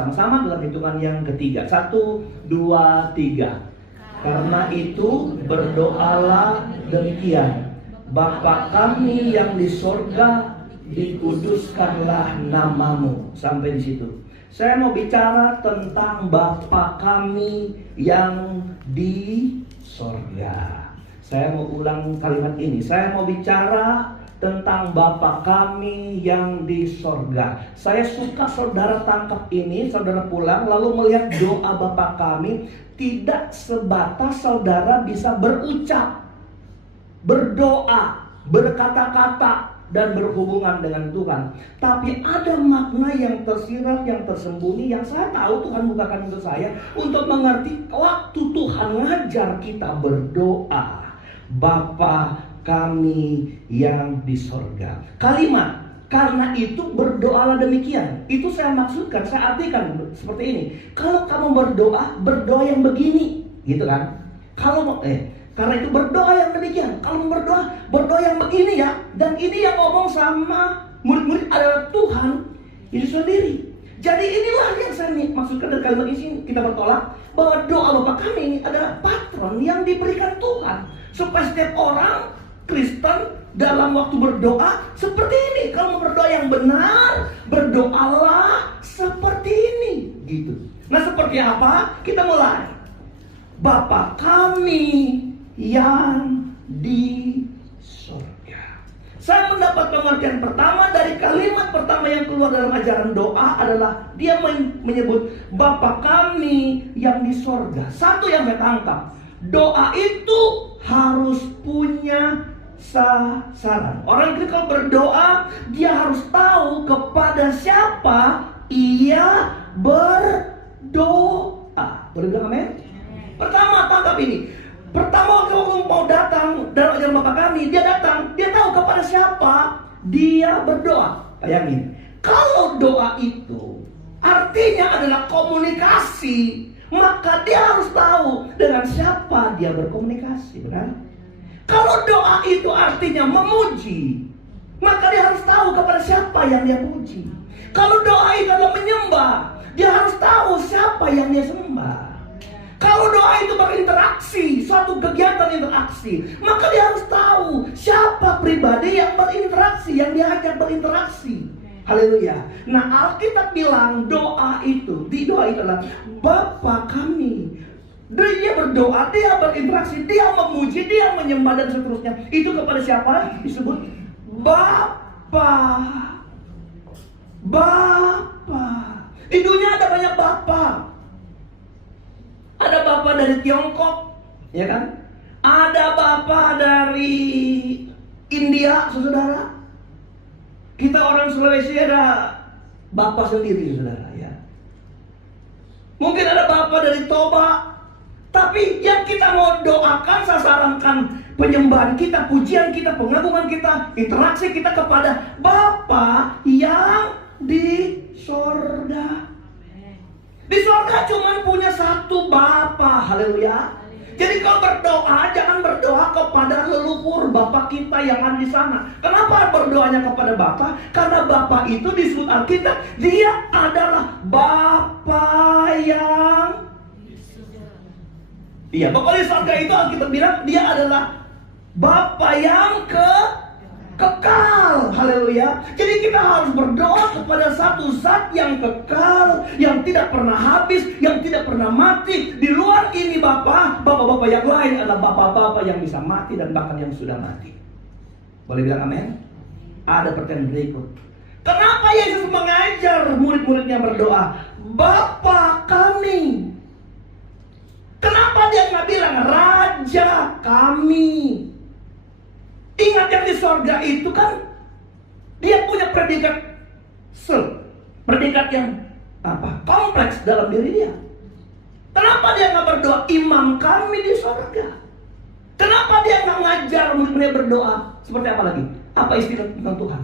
Sama-sama dalam hitungan yang ketiga. 1, 2, 3. Karena itu berdoalah demikian. Bapa kami yang di sorga, dikuduskanlah namamu. Sampai di situ. Saya mau bicara tentang Bapa kami yang di sorga. Saya mau ulang kalimat ini. Saya mau bicara tentang Bapa kami yang di sorga. Saya suka saudara tangkap ini, saudara pulang lalu melihat doa Bapa kami tidak sebatas saudara bisa berucap, berdoa, berkata-kata dan berhubungan dengan Tuhan. Tapi ada makna yang tersirat, yang tersembunyi, yang saya tahu Tuhan bukakan untuk saya untuk mengerti waktu Tuhan ngajar kita berdoa. Bapa kami yang di sorga. Kalimat karena itu berdoalah demikian. Itu saya maksudkan, saya artikan seperti ini. Kalau kamu berdoa, berdoa yang begini, gitu kan? Karena itu berdoa yang demikian. Kalau berdoa, berdoa yang begini ya. Dan ini yang ngomong sama murid-murid adalah Tuhan Yesus sendiri. Jadi inilah yang saya maksudkan dari kalimat ini. Kita bertolak bahwa doa Bapa kami ini adalah patron yang diberikan Tuhan, supaya setiap orang Kristen dalam waktu berdoa seperti ini. Kalau mau berdoa yang benar, berdoalah seperti ini, gitu. Nah, seperti apa? Kita mulai. Bapa kami yang di sorga. Saya mendapat pengertian pertama dari kalimat pertama yang keluar dalam ajaran doa adalah dia menyebut Bapa kami yang di sorga. Satu yang saya tangkap, doa itu harus punya sasaran. Orang itu kalau berdoa, dia harus tahu kepada siapa ia berdoa. Boleh bilang amin? Pertama, tangkap ini. Pertama, kalau mau datang dalam ajaran Bapa kami, dia datang, dia tahu kepada siapa dia berdoa. Bayangin, kalau doa itu artinya adalah komunikasi, maka dia harus tahu dengan siapa dia berkomunikasi, benar? Kalau doa itu artinya memuji, maka dia harus tahu kepada siapa yang dia puji. Kalau doa itu adalah menyembah, dia harus tahu siapa yang dia sembah. Kalau doa itu berinteraksi, suatu kegiatan interaksi, maka dia harus tahu siapa pribadi yang berinteraksi, yang diajak berinteraksi. Haleluya. Nah, Alkitab bilang doa itu, di doa itu adalah Bapa kami. Dia berdoa, dia berinteraksi, dia memuji, dia menyembah dan seterusnya. Itu kepada siapa? Disebut Bapa. Bapa. Di dunia ada banyak Bapa. Ada Bapa dari Tiongkok, ya kan? Ada Bapa dari India, saudara. Kita orang Sulawesi ada Bapa sendiri, saudara, ya. Mungkin ada Bapa dari Toba. Tapi yang kita mau doakan, sasarankan penyembahan kita, pujian kita, pengagungan kita, interaksi kita kepada Bapa yang di sorga. Di sorga cuma punya satu Bapa, haleluya. Jadi kalau berdoa, jangan berdoa kepada leluhur Bapa kita yang ada di sana. Kenapa berdoanya kepada Bapa? Karena Bapa itu disebut Alkitab, dia adalah Bapa yang iya, Bapa di sorga itu Alkitab bilang dia adalah Bapa yang kekal. Haleluya. Jadi kita harus berdoa kepada satu zat yang kekal, yang tidak pernah habis, yang tidak pernah mati. Di luar ini Bapa-Bapa yang lain adalah Bapa-Bapa yang bisa mati dan bahkan yang sudah mati. Boleh bilang amin? Ada pertanyaan berikut. Kenapa Yesus mengajar murid-muridnya berdoa Bapa kami? Kenapa dia nggak bilang Raja kami? Ingat yang di sorga itu kan dia punya predikat predikat yang kompleks dalam diri dia. Kenapa dia nggak berdoa Imam kami di sorga? Kenapa dia nggak ngajar murid-muridnya berdoa seperti apa lagi? Apa istilah tentang Tuhan?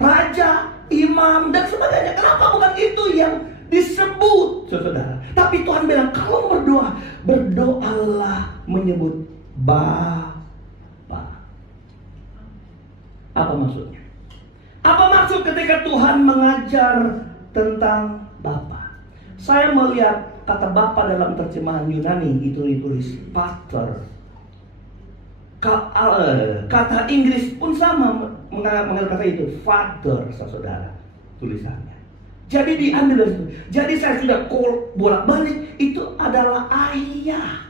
Raja, Imam dan sebagainya. Kenapa bukan itu yang disebut, saudara? Tapi Tuhan bilang kalau berdoa, berdoalah menyebut Bapa. Apa maksudnya? Apa maksud ketika Tuhan mengajar tentang Bapa. Saya melihat kata Bapa dalam terjemahan Yunani itu ditulis Pater. Kata Inggris pun sama mengenal kata itu, Father, saudara, tulisannya. Jadi diambil dari situ. Jadi saya sudah bolak-balik, itu adalah ayah.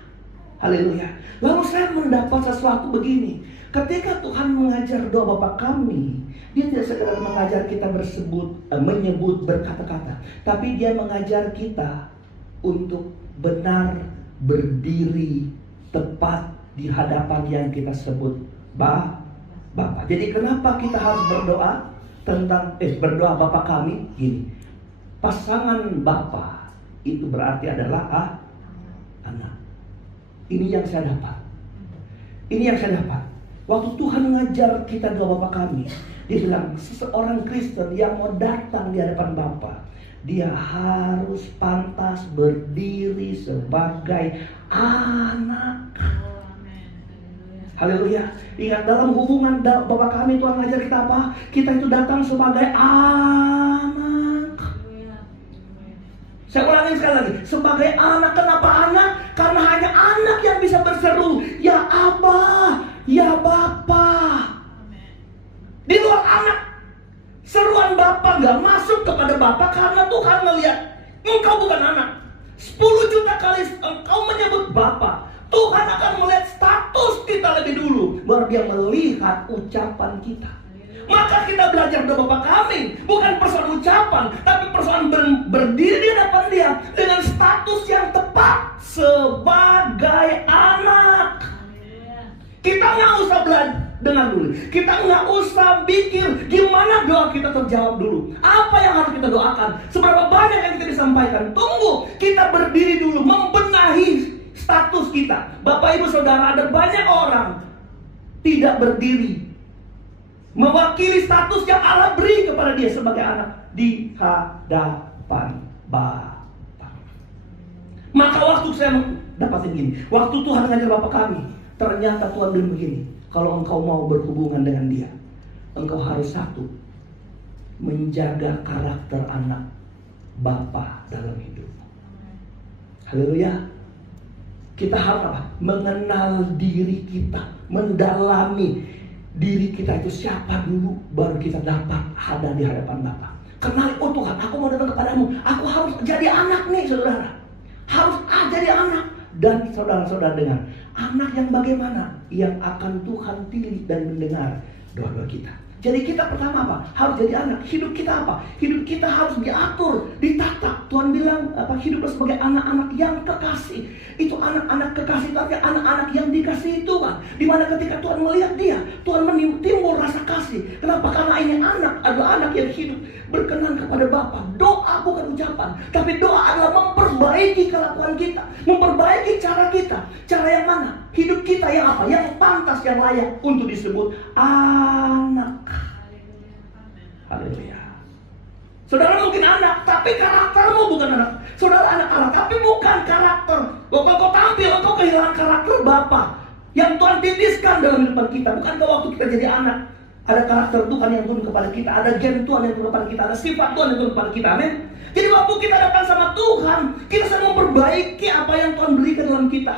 Haleluya. Lalu saya mendapat sesuatu begini. Ketika Tuhan mengajar doa Bapa kami, Dia tidak sekedar mengajar kita menyebut berkata-kata, tapi Dia mengajar kita untuk benar berdiri tepat di hadapan yang kita sebut Bapa. Jadi kenapa kita harus berdoa tentang berdoa Bapa kami? Gini. Pasangan Bapa itu berarti adalah anak. Ini yang saya dapat. Waktu Tuhan mengajar kita doa Bapa kami, Dia bilang seseorang Kristen yang mau datang di hadapan Bapa, dia harus pantas berdiri sebagai anak. Haleluya. Ingat, dalam hubungan Bapa kami, Tuhan mengajar kita apa? Kita itu datang sebagai anak. Saya ulangi sekali lagi, sebagai anak. Kenapa anak? Karena hanya anak yang bisa berseru, ya Abba, ya Bapa. Di luar anak, seruan Bapa gak masuk kepada Bapa karena Tuhan melihat engkau bukan anak. 10 juta kali engkau menyebut Bapa, Tuhan akan melihat status kita lebih dulu, baru Dia melihat ucapan kita. Maka kita belajar doa Bapa kami, bukan persoalan ucapan, tapi persoalan berdiri di hadapan Dia dengan status yang tepat sebagai anak. Kita nggak usah belajar, dengar dulu. Kita nggak usah pikir gimana doa kita terjawab dulu. Apa yang harus kita doakan? Seberapa banyak yang kita disampaikan? Tunggu, kita berdiri dulu, membenahi status kita. Bapak Ibu Saudara, ada banyak orang tidak berdiri mewakili status yang Allah beri kepada dia sebagai anak di hadapan Bapa. Maka waktu saya dapatin gini, waktu Tuhan mengajar Bapa kami, ternyata Tuhan bilang begini, kalau engkau mau berhubungan dengan Dia, engkau harus satu, menjaga karakter anak Bapa dalam hidup. Haleluya. Kita harus apa? Mengenal diri kita, mendalami diri kita itu siapa dulu, baru kita dapat ada di hadapan Bapa. Kenali, oh Tuhan, aku mau datang kepadamu, aku harus jadi anak nih saudara. Harus jadi anak. Dan saudara-saudara dengar, anak yang bagaimana? Yang akan Tuhan pilih dan mendengar doa-doa kita. Jadi kita pertama apa? Harus jadi anak. Hidup kita apa? Hidup kita harus diatur, ditata. Tuhan bilang apa? Hiduplah sebagai anak-anak yang kekasih. Itu anak-anak kekasih, tapi anak-anak yang dikasihi Tuhan. Dimana ketika Tuhan melihat dia, Tuhan timbul rasa kasih. Kenapa? Karena ini anak adalah anak yang hidup berkenan kepada Bapa. Doa bukan ucapan, tapi doa adalah memperbaiki kelakuan kita, memperbaiki cara kita. Cara yang mana? Hidup kita yang apa? Yang pantas, yang layak untuk disebut anak. Haleluya. Saudara mungkin anak, tapi karaktermu bukan anak. Saudara anak Allah, tapi bukan karakter. Bahwa kau tampil, kau kehilangan karakter Bapa yang Tuhan titiskan dalam hidup kita. Bukankah waktu kita jadi anak, ada karakter Tuhan yang turun kepada kita, ada gen Tuhan yang turun kepada kita, ada sifat Tuhan yang turun kepada kita. Amin. Jadi waktu kita datang sama Tuhan, kita sedang memperbaiki apa yang Tuhan berikan dalam kita.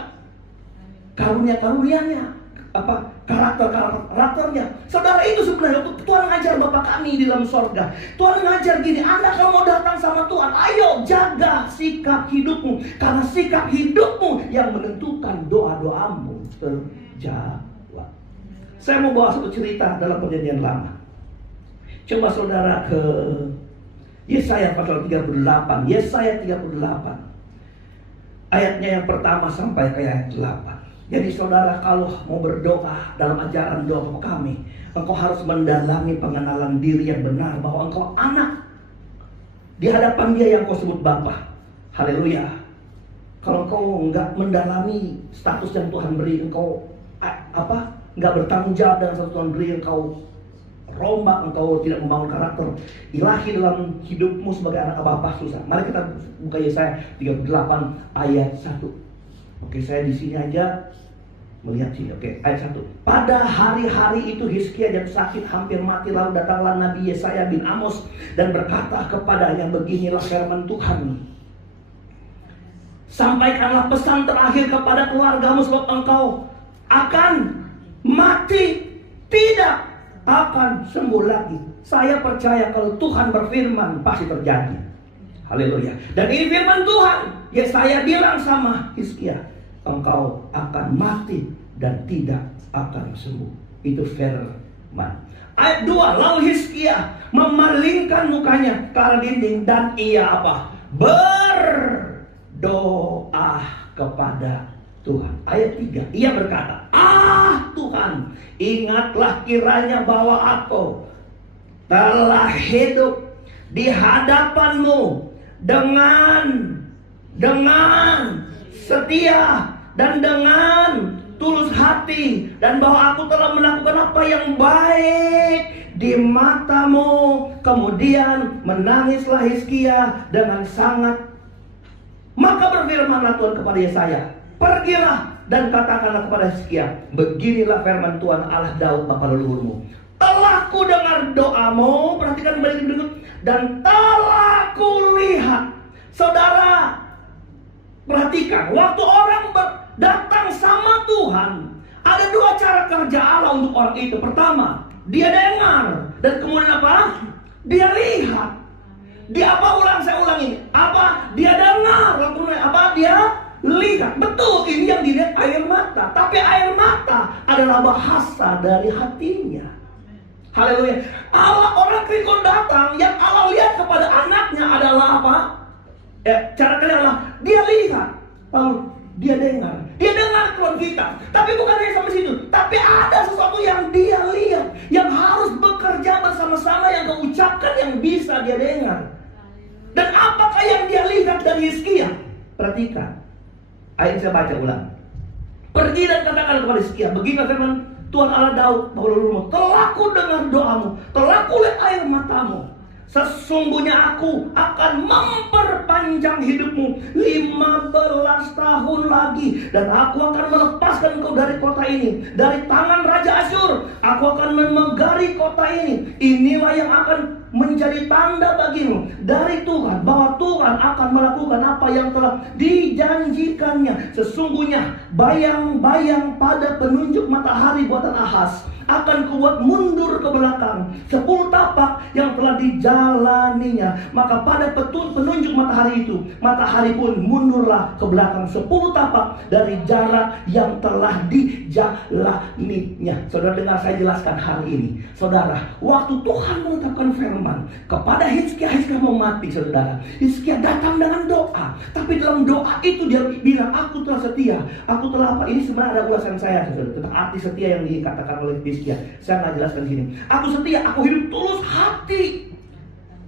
Karunia-karunianya, apa karakternya. Saudara, itu sebenarnya Tuhan ngajar Bapa kami di dalam sorga. Tuhan ngajar gini, anak kalau mau datang sama Tuhan, ayo jaga sikap hidupmu, karena sikap hidupmu yang menentukan doa-doamu terjawab. Saya mau bawa satu cerita dalam Perjanjian Lama. Coba saudara ke Yesaya pasal 38. Yesaya 38 ayatnya yang pertama sampai ayat 8. Jadi saudara, kalau mau berdoa dalam ajaran doa kami, engkau harus mendalami pengenalan diri yang benar, bahwa engkau anak di hadapan Dia yang kau sebut Bapa. Haleluya. Kalau engkau enggak mendalami status yang Tuhan beri, engkau enggak bertanggung jawab dengan status Tuhan beri, engkau rombak, engkau tidak membangun karakter ilahi dalam hidupmu sebagai anak Bapa, susah. Mari kita buka Yesaya 38 ayat 1. Oke, saya di sini aja. melihat sini. Oke, ayat 1. Pada hari-hari itu Hizkia jatuh sakit hampir mati. Lalu datanglah Nabi Yesaya bin Amos dan berkata kepadanya, beginilah firman Tuhan. Sampaikanlah pesan terakhir kepada keluargamu, sebab engkau akan mati, tidak akan sembuh lagi. Saya percaya kalau Tuhan berfirman pasti terjadi. Haleluya. Dan ini firman Tuhan. Yesaya bilang sama Hizkia, engkau akan mati dan tidak akan sembuh. Itu firman. Ayat 2. Lalu Hizkia memalingkan mukanya ke arah dinding dan ia apa? Berdoa kepada Tuhan. Ayat 3. Ia berkata, Tuhan, ingatlah kiranya bahwa aku telah hidup di hadapan-Mu dengan setia dan dengan tulus hati, dan bahwa aku telah melakukan apa yang baik di mata-Mu. Kemudian menangislah Hizkia dengan sangat. Maka berfirmanlah Tuhan kepada Yesaya, pergilah dan katakanlah kepada Hizkia, beginilah firman Tuhan Allah Daud bapa leluhurmu, telah ku dengar doamu. Perhatikan balik berikut. Dan telah ku lihat. Saudara, perhatikan, waktu orang datang sama Tuhan, ada dua cara kerja Allah untuk orang itu. Pertama, dia dengar, dan kemudian apa? Dia lihat. Dia apa? Saya ulangi. Apa? Dia dengar, lalu kemudian apa? Dia lihat. Betul, ini yang dilihat air mata. Tapi air mata adalah bahasa dari hatinya. Haleluya. Allah, orang Kristen datang, yang Allah lihat kepada anaknya adalah apa? Cara kerja adalah dia lihat, lalu dia dengar. Dia dengar Tuhan kita. Tapi bukan hanya sampai situ, tapi ada sesuatu yang dia lihat, yang harus bekerja bersama-sama, yang kau ucapkan, yang bisa dia dengar. Dan apakah yang dia lihat dari Hizkia? Perhatikan. Ayat saya baca ulang. Pergi dan katakan kepada Hizkia, beginilah firman Tuhan Allah Daud bapa leluhurmu, telah ku dengar doamu, telah ku lihat air matamu. Sesungguhnya aku akan memperpanjang hidupmu 15 tahun lagi, dan aku akan melepaskan engkau dari kota ini, dari tangan Raja Asyur. Aku akan memegari kota ini. Inilah yang akan menjadi tanda bagimu dari Tuhan, bahwa Tuhan akan melakukan apa yang telah dijanjikannya. Sesungguhnya bayang-bayang pada penunjuk matahari buatan Ahaz akan kubuat mundur ke belakang 10 tapak yang telah dijalaninya. Maka pada penunjuk matahari itu, matahari pun mundurlah ke belakang 10 tapak dari jarak yang telah dijalaninya. Saudara dengar saya jelaskan hari ini. Saudara, waktu Tuhan menetapkan firman kepada Hizkia, Hizkia mau mati, saudara. Hizkia datang dengan doa, tapi dalam doa itu dia bilang, aku telah setia, aku telah apa. Ini sebenarnya ada ulasan saya, saudara, tentang arti setia yang dikatakan oleh Hizkia. Saya nggak jelaskan sini. Aku setia, aku hidup tulus hati,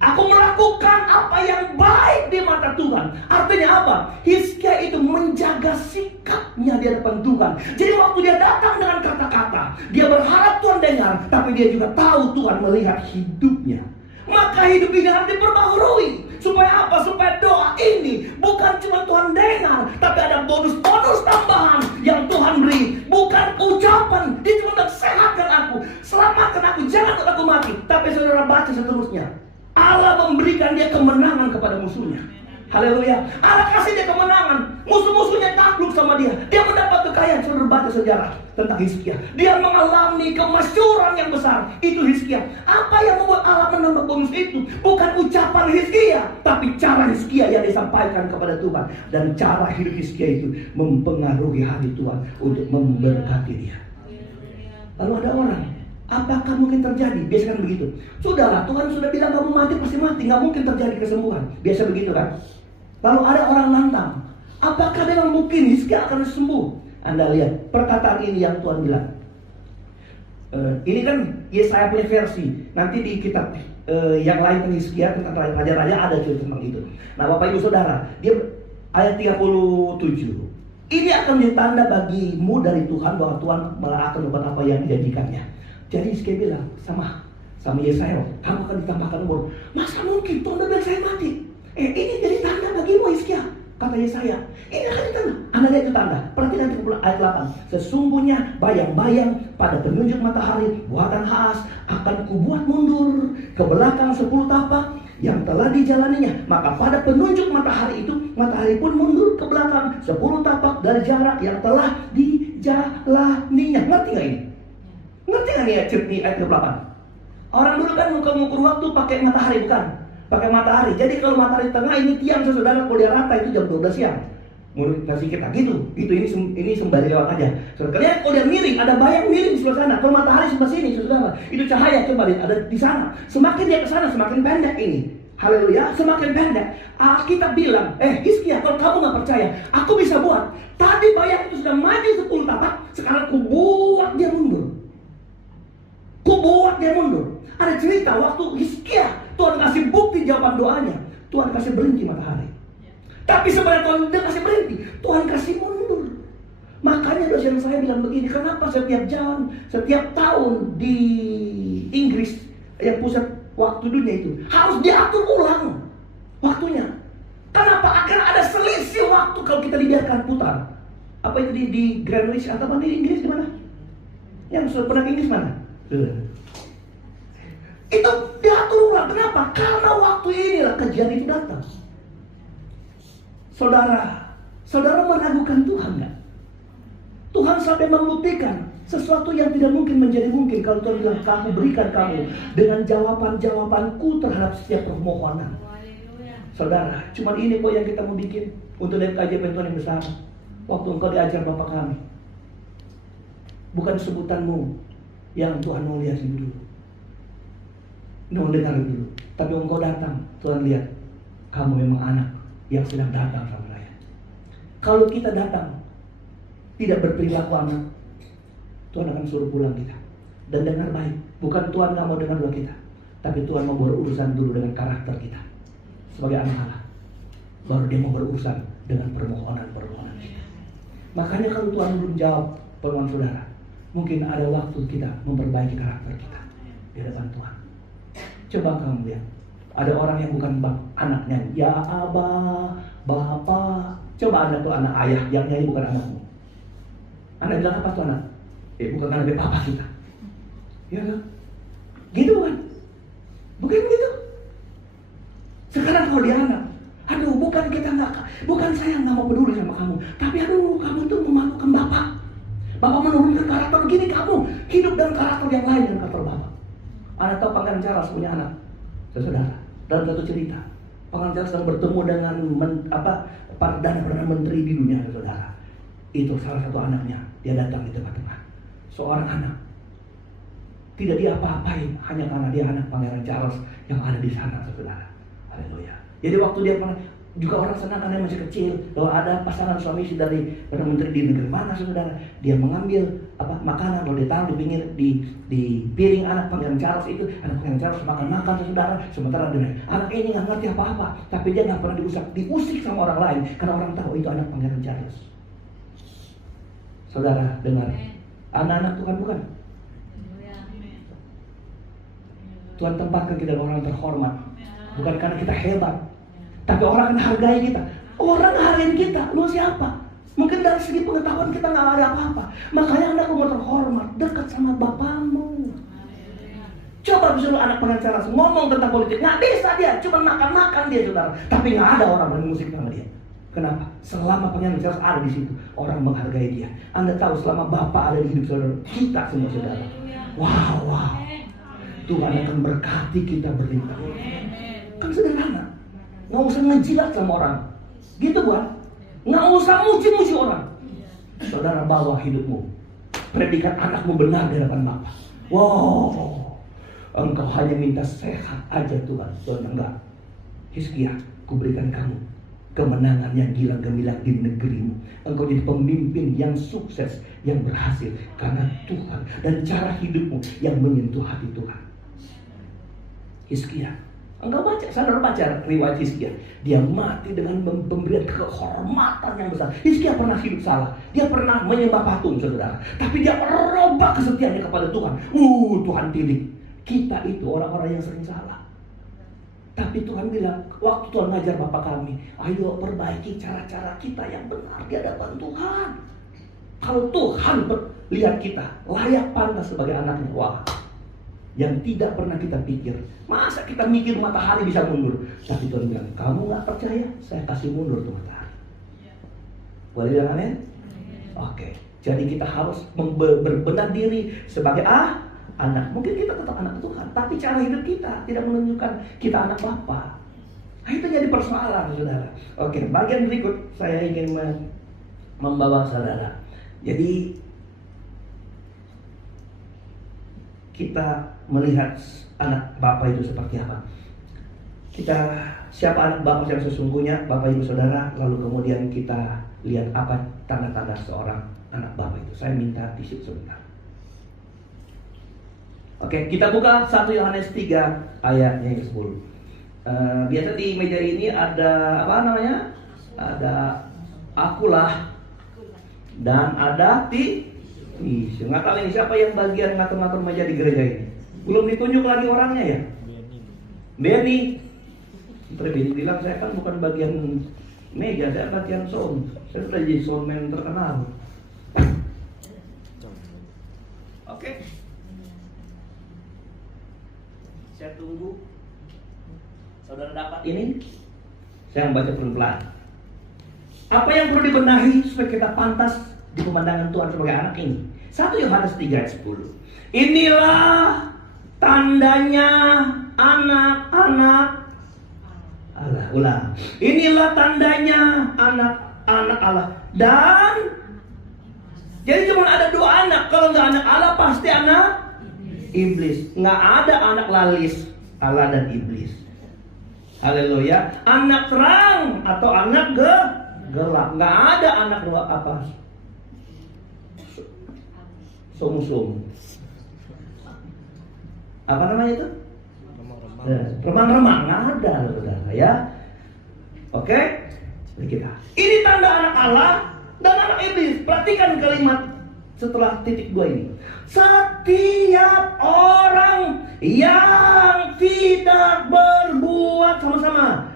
aku melakukan apa yang baik di mata Tuhan. Artinya apa? Hizkia itu menjaga sikapnya di hadapan Tuhan. Jadi waktu dia datang dengan kata-kata, dia berharap Tuhan dengar, tapi dia juga tahu Tuhan melihat hidupnya. Maka hidup ini harus diperbaharui. Supaya apa? Supaya doa ini bukan cuma Tuhan dengar, tapi ada bonus-bonus tambahan yang Tuhan beri. Bukan ucapan, dia cuma bilang, sehatkan aku, selamatkan aku, jangan aku mati. Tapi saudara baca seterusnya, Allah memberikan dia kemenangan kepada musuhnya. Haleluya. Allah kasih dia kemenangan. Musuh-musuhnya takluk sama dia. Dia mendapat kekayaan. Saudara baca sejarah tentang Hizkia. Dia mengalami kemasyhuran yang besar. Itu Hizkia. Apa yang membuat Allah menambah bonus itu? Bukan ucapan Hizkia, tapi cara Hizkia yang disampaikan kepada Tuhan. Dan cara hidup Hizkia itu mempengaruhi hati Tuhan untuk memberkati dia. Lalu ada orang, apakah mungkin terjadi? Biasa kan begitu. Sudahlah, Tuhan sudah bilang kamu mati pasti mati, nggak mungkin terjadi kesembuhan. Biasa begitu kan? Lalu ada orang nantang, apakah memang mungkin Hizkia akan sembuh? Anda lihat perkataan ini yang Tuhan bilang. Ini kan Yesaya punya versi. Nanti di kitab yang lain Hizkia tentang raja-raja ada cerita tentang itu. Nah, Bapak Ibu Saudara, dia ayat 37. Ini akan menjadi tanda bagimu dari Tuhan bahwa Tuhan akan melakukan apa yang dijanjikannya. Jadi Hizkia bilang sama Yesaya, kamu akan ditambahkan umur. Masa mungkin Tuhan udah bilang saya mati? Ini jadi tanda bagimu Hizkia, kata Yesaya. Ini akan jadi tanda. Anda lihat itu tanda. Perhatikan ayat 8. Sesungguhnya bayang-bayang pada penunjuk matahari buatan Haas akan kubuat mundur ke belakang 10 tapak yang telah dijalaninya. Maka pada penunjuk matahari itu, matahari pun mundur ke belakang 10 tapak dari jarak yang telah dijalaninya. Ngerti gak ini? Ngerti gak nih ayat 28? Orang dulu kan mengukur waktu pakai matahari, bukan? Pakai matahari. Jadi kalau matahari tengah, ini tiang saudara, kalau dia rata itu jam 12 siang. Menurut versi kita gitu. Ini sembari lewat aja. Saudara, kalau dia miring, ada bayang miring di sebelah sana. Kalau matahari sebelah sini, saudara, itu cahaya coba lihat ada di sana. Semakin dia ke sana, semakin pendek ini. Haleluya, semakin pendek. Kita bilang, Hizkia, kalau kamu nggak percaya, aku bisa buat. Tadi bayang itu sudah maju 10 tapak, sekarang aku buat dia mundur. Kubuat dia mundur. Ada cerita waktu Hizkia, Tuhan kasih bukti jawaban doanya. Tuhan kasih berhenti matahari. Tapi sebenarnya Tuhan tidak kasih berhenti, Tuhan kasih mundur. Makanya dosen saya bilang begini, kenapa setiap tahun di Inggris yang pusat waktu dunia itu harus diatur ulang waktunya. Kenapa? Akan ada selisih waktu kalau kita dibiarkan putar. Apa itu di Greenwich atau di Inggris di mana? Yang sudah pernah ke Inggris mana? Itu diatur ulang. Kenapa? Karena waktu inilah kejadian itu datang. Saudara meragukan Tuhan nggak? Tuhan sampai membuktikan sesuatu yang tidak mungkin menjadi mungkin. Kalau Tuhan bilang, kamu berikan kamu dengan jawaban-jawabanku terhadap setiap permohonan. Saudara, cuma ini kok yang kita mau bikin untuk lihat keajaiban Tuhan yang besar. Waktu engkau diajar Bapa kami, bukan sebutanmu yang Tuhan mau lihat dulu, mau dengar dulu. Tapi engkau datang, Tuhan lihat kamu memang anak yang sedang datang sama saya. Kalau kita datang tidak berperilaku anak, Tuhan akan suruh pulang kita. Dan dengar baik, bukan Tuhan gak mau dengar doa kita, tapi Tuhan mau berurusan dulu dengan karakter kita sebagai anak Allah. Baru dia mau berurusan dengan permohonan kita. Makanya kalau Tuhan belum jawab permohonan saudara, mungkin ada waktu kita memperbaiki karakter kita di hadapan Tuhan. Coba kamu lihat, ada orang yang bukan anaknya, ya Abah, Bapak. Coba Anda tuh anak ayah, yang nyanyi bukan anakmu. Anda bilang apa tuh anak? Bukan karena dia papa kita. Ya kan? Gitu kan? Bukan begitu. Sekarang kalau dia anak, aduh bukan saya nggak mau peduli sama kamu, tapi aduh kamu tuh memalukan Bapak. Bapak menurunkan karakter gini, kamu hidup dengan karakter yang lain dengan karakter Bapak. Anda tahu Pangeran Charles punya anak, saudara. Dalam satu cerita, Pangeran Charles sedang bertemu dengan Perdana Menteri di dunia, saudara. Itu salah satu anaknya, dia datang di tengah-tengah. Seorang anak tidak diapa-apain hanya karena dia anak Pangeran Charles yang ada di sana, saudara. Haleluya. Jadi waktu dia juga orang senang karena masih kecil, bahwa ada pasangan suami istri dari Perdana Menteri di negeri mana, saudara. Dia mengambil makanan, lalu dia taruh di pinggir di piring anak Pangeran Charles itu. Anak Pangeran Charles makan, saudara. Sementara anak ini nggak ngerti apa-apa, tapi dia nggak pernah diusik sama orang lain karena orang tahu itu anak Pangeran Charles. Saudara dengar, anak-anak Tuhan bukan? Tuhan tempatkan kita orang terhormat, bukan karena kita hebat, tapi orang akan hargai kita. Orang hargain kita, lu siapa? Mungkin dari segi pengetahuan kita nggak ada apa-apa. Makanya Anda mau terhormat, dekat sama Bapamu. Coba disuruh anak pengacara ngomong tentang politik, nggak bisa dia, cuma makan-makan dia, saudara. Tapi nggak ada orang bermusik sama dia. Kenapa? Selama Pangeran Charles ada di situ, orang menghargai dia. Anda tahu selama Bapak ada di hidup saudara, kita semua saudara. Wow. Tuhan akan berkati kita berlimpah. Kan sederhana. Nggak usah ngejilat sama orang. Gitu bukan? Nggak usah muji-muji orang. Saudara bawa hidupmu, predikat anakmu benar di hadapan Bapa. Wow, engkau hanya minta sehat aja Tuhan. Tuhan enggak. Hizkia, kuberikan kamu kemenangan yang gila gemilang di negerimu. Engkau jadi pemimpin yang sukses, yang berhasil karena Tuhan dan cara hidupmu yang menyentuh hati Tuhan. Hizkia, engkau saudara baca riwayat Hizkia. Dia mati dengan pemberian kehormatan yang besar. Hizkia pernah hidup salah. Dia pernah menyembah patung, saudara. Tapi dia merubah kesetiaannya kepada Tuhan. Tuhan pilih. Kita itu orang-orang yang sering salah. Tapi Tuhan bilang, waktu Tuhan ngajar Bapak kami, ayo perbaiki cara-cara kita yang benar di hadapan Tuhan. Kalau Tuhan lihat kita layak pantas sebagai anaknya, wah, yang tidak pernah kita pikir. Masa kita mikir matahari bisa mundur? Tapi Tuhan bilang, kamu gak percaya? Saya kasih mundur tuh matahari. Boleh bilang amin? Oke. Jadi kita harus berbenah diri sebagai anak. Mungkin kita tetap anak Tuhan, tapi cara hidup kita tidak menunjukkan kita anak Bapa. Nah, itu jadi persoalan, saudara. Oke, bagian berikut saya ingin membawa saudara. Jadi kita melihat anak Bapa itu seperti apa. Siapa anak Bapa yang sesungguhnya, Bapak Ibu Saudara. Lalu kemudian kita lihat apa tanda-tanda seorang anak Bapa itu. Saya minta tisu sebentar. Oke, kita buka 1 Yohanes 3 ayatnya yang ke-10. Biasa di meja ini ada apa namanya? Ada akulah dan ada tisu. Nggak tahu ini siapa yang bagian ngatur-ngatur meja di gereja ini. Belum ditunjuk lagi orangnya ya? Benny. Benny bilang saya kan bukan bagian meja, saya bagian sound. Saya sudah jadi soundman terkenal. Oke. Saya tunggu saudara dapat ini. Saya membaca pelan-pelan. Apa yang perlu dibenahi supaya kita pantas di pemandangan Tuhan sebagai anak ini? 1 Yohanes 3 ayat 10. Inilah tandanya anak-anak Allah. Ulang. Inilah tandanya anak-anak Allah. Dan jadi cuma ada 2 anak. Kalau nggak anak Allah pasti anak iblis. Nggak ada anak lalis, Allah dan iblis. Haleluya. Anak terang atau anak gelap. Nggak ada anak apa? Sum-sum. Apa namanya itu? Remang-remang. Nggak ada, saudara ya. Oke. Ini kita. Ini tanda anak Allah dan anak iblis. Perhatikan kalimat setelah titik 2 ini. Setiap orang yang tidak berbuat sama-sama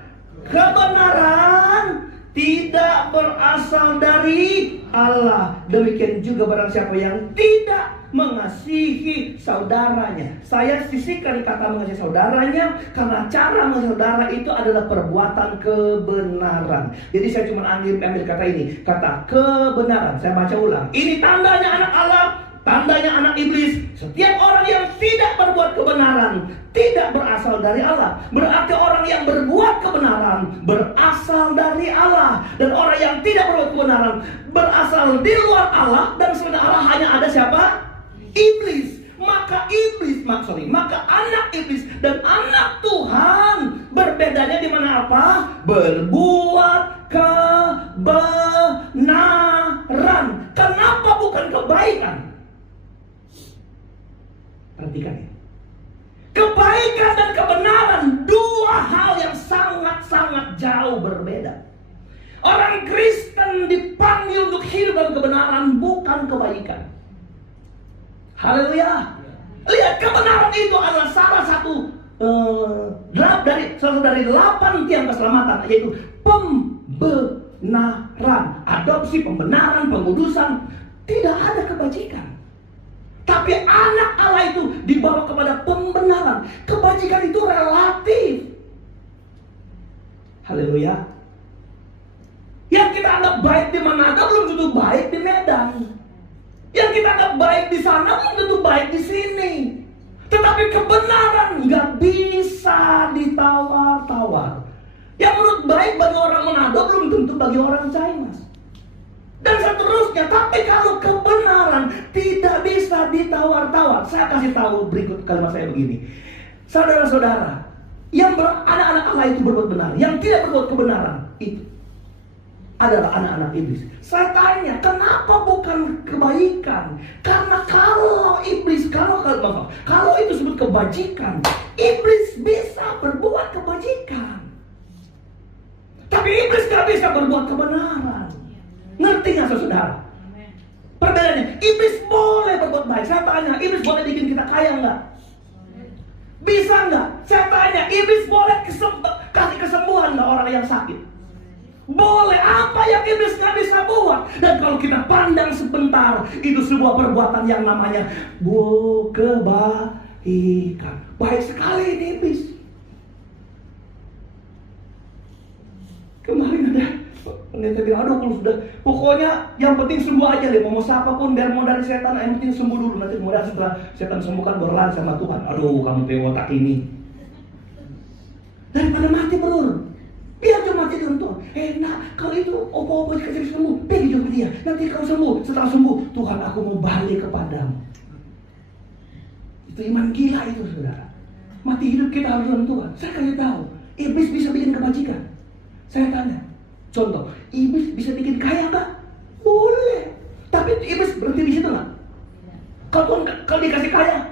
kebenaran tidak berasal dari Allah. Demikian juga barang siapa yang tidak mengasihi saudaranya. Saya sisihkan kata mengasihi saudaranya karena cara mengasihi saudara itu adalah perbuatan kebenaran. Jadi saya cuma ambil kata ini, kata kebenaran. Saya baca ulang. Ini tandanya anak Allah, tandanya anak iblis. Setiap orang yang tidak berbuat kebenaran tidak berasal dari Allah. Berarti orang yang berbuat kebenaran berasal dari Allah. Dan orang yang tidak berbuat kebenaran berasal di luar Allah. Dan sebenarnya Allah hanya ada siapa? Iblis. Maka anak iblis dan anak Tuhan berbedanya di mana apa? Berbuat kebenaran. Kenapa bukan kebaikan? Perhatikan ya. Kebaikan dan kebenaran 2 hal yang sangat-sangat jauh berbeda. Orang Kristen dipanggil untuk hidup dalam kebenaran, bukan kebaikan. Haleluya. Lihat, kebenaran itu adalah salah satu dari 8 tiang keselamatan, yaitu pembenaran, adopsi, pembenaran, pengudusan. Tidak ada kebajikan. Tapi anak Allah itu dibawa kepada pembenaran. Kebajikan itu relatif. Haleluya. Yang kita anggap baik di Manado belum tentu baik di Medan. Yang kita anggap baik di sana belum tentu baik di sini. Tetapi kebenaran nggak bisa ditawar-tawar. Yang menurut baik bagi orang Manado belum tentu bagi orang China. Dan seterusnya. Tapi kalau kebenaran tidak bisa ditawar-tawar. Saya kasih tahu berikut kalimat saya begini. Saudara-saudara, yang anak-anak Allah itu berbuat benar, yang tidak berbuat kebenaran itu adalah anak-anak iblis. Saya tanya, kenapa bukan kebaikan? Karena kalau iblis, kalau itu disebut kebajikan, iblis bisa berbuat kebajikan. Tapi iblis gak bisa berbuat kebenaran. Ngerti gak saudara? Perbedaannya, iblis boleh berbuat baik. Saya tanya, iblis boleh bikin kita kaya gak? Bisa gak? Saya tanya, iblis boleh kasih kesembuhan gak orang yang sakit? Boleh, apa yang iblis nggak bisa buat. Dan kalau kita pandang sebentar, itu sebuah perbuatan yang namanya kebaikan. Baik sekali ini iblis. Kemarin ada pendeta bilang, aduh kalau sudah, pokoknya yang penting sembuh aja deh. Mau siapapun, biar mau dari setan, yang penting sembuh dulu. Nanti kemudian setelah setan sembuhkan, berlari sama Tuhan. Aduh, kamu punya otak ini. Daripada mati bro, biar cuma mati dengan Tuhan. Nah kalau itu opo-opo dikasih sembuh, pergi juga dia. Nanti kau sembuh, setelah sembuh, Tuhan aku mau balik kepadamu. Itu iman gila itu saudara. Mati hidup kita harus dengan Tuhan. Saya kasih tahu, iblis bisa bikin kebajikan. Saya tanya, contoh, iblis bisa bikin kaya nggak? Boleh. Tapi iblis berhenti di situ nggak? Kalau dikasih kaya,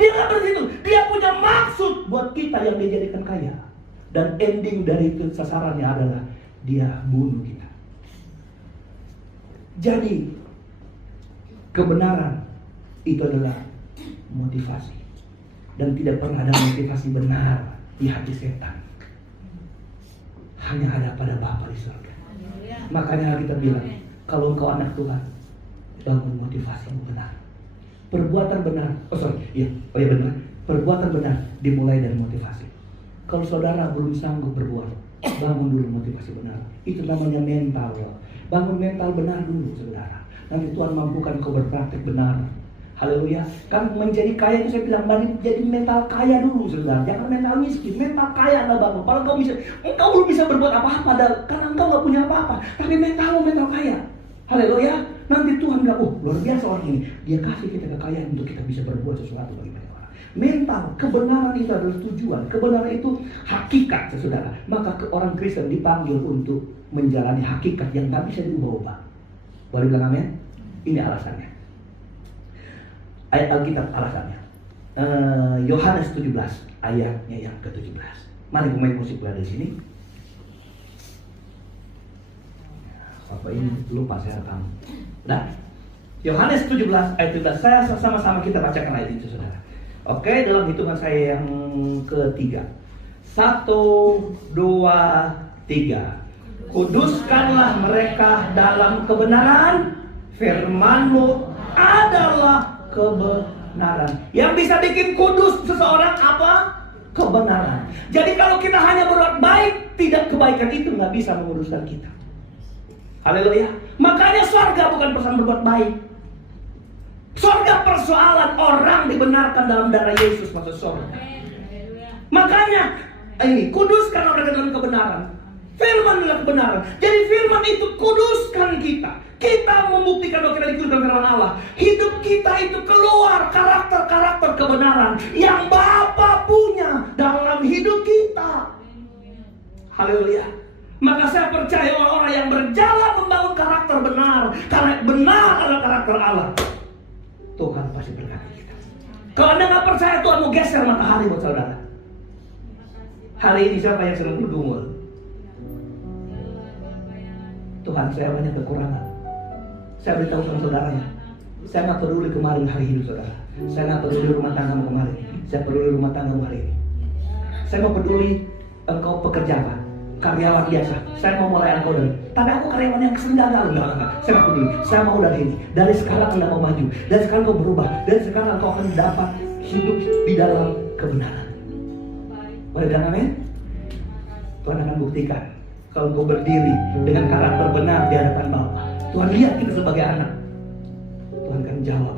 dia nggak berhenti itu. Dia punya maksud buat kita yang dia jadikan kaya. Dan ending dari itu sasarannya adalah dia bunuh kita. Jadi kebenaran itu adalah motivasi. Dan tidak pernah ada motivasi benar di hati setan. Hanya ada pada Bapa di surga. Makanya kita bilang, kalau engkau anak Tuhan, bangun motivasi yang benar. Perbuatan benar, benar. Perbuatan benar dimulai dari motivasi. Kalau saudara belum sanggup berbuat, bangun dulu motivasi benar. Itu namanya mental. Bangun mental benar dulu saudara. Nanti Tuhan mampukan kau berpraktek benar. Haleluya. Kan menjadi kaya itu saya bilang, jadi mental kaya dulu saudara. Jangan mental miskin, mental kaya adalah bangun. Kalau engkau belum bisa berbuat apa-apa karena engkau gak punya apa-apa. Tapi mental kaya. Haleluya. Nanti Tuhan bilang, luar biasa orang ini. Dia kasih kita kekayaan untuk kita bisa berbuat sesuatu bagi banyak orang. Mental, kebenaran itu adalah tujuan. Kebenaran itu hakikat saudara. Maka orang Kristen dipanggil untuk menjalani hakikat yang gak bisa diubah-ubah. Boleh bilang amin? Ini alasannya. Ayat Alkitab alasannya. Yohanes 17 ayatnya yang ke-17. Mari pemain musik berada di sini. Bapak ini lupa saya rekam. Nah, Yohanes 17 ayat 17. Saya sama-sama kita bacakan ayat itu saudara. Oke, dalam hitungan saya yang ketiga. 1, 2, 3. Kuduskanlah mereka dalam kebenaran. Firman-Mu adalah kebenaran. Yang bisa bikin kudus seseorang apa? Kebenaran. Jadi kalau kita hanya berbuat baik, tidak kebaikan itu nggak bisa menguduskan kita. Haleluya. Makanya surga bukan persoalan berbuat baik. Surga persoalan orang dibenarkan dalam darah Yesus masuk surga. Makanya ini kuduskan orang dalam kebenaran. Firman adalah kebenaran. Jadi firman itu kuduskan kita. Kita membuktikan bahwa kita dikuduskan firman Allah. Hidup kita itu keluar karakter-karakter kebenaran yang Bapa punya dalam hidup kita. Haleluya. Maka saya percaya orang-orang yang berjalan membangun karakter benar, karena benar adalah karakter Allah, Tuhan pasti berkati kita. Kalau Anda nggak percaya, Tuhan mau geser matahari buat saudara. Hari ini siapa yang sedang berdumul? Tuhan, saya banyak kekurangan. Saya beritahu sama saudaranya, saya nggak peduli kemarin hari hidup saudara. Saya nggak peduli rumah tanggamu kemarin. Saya peduli rumah tanggamu hari ini. Saya mau peduli engkau pekerja apa? Karyawan biasa. Saya mau mulai engkau dari. Tapi aku karyawan yang sendagal. Enggak. Saya nggak peduli. Saya mau dari ini. Dari sekarang Anda mau maju. Dari sekarang kau berubah. Dari sekarang kau akan dapat hidup di dalam kebenaran. Boleh bilang amin? Tuhan akan buktikan. Kalau kau berdiri dengan karakter benar di hadapan Bapa, Tuhan lihat kita sebagai anak. Tuhan akan jawab.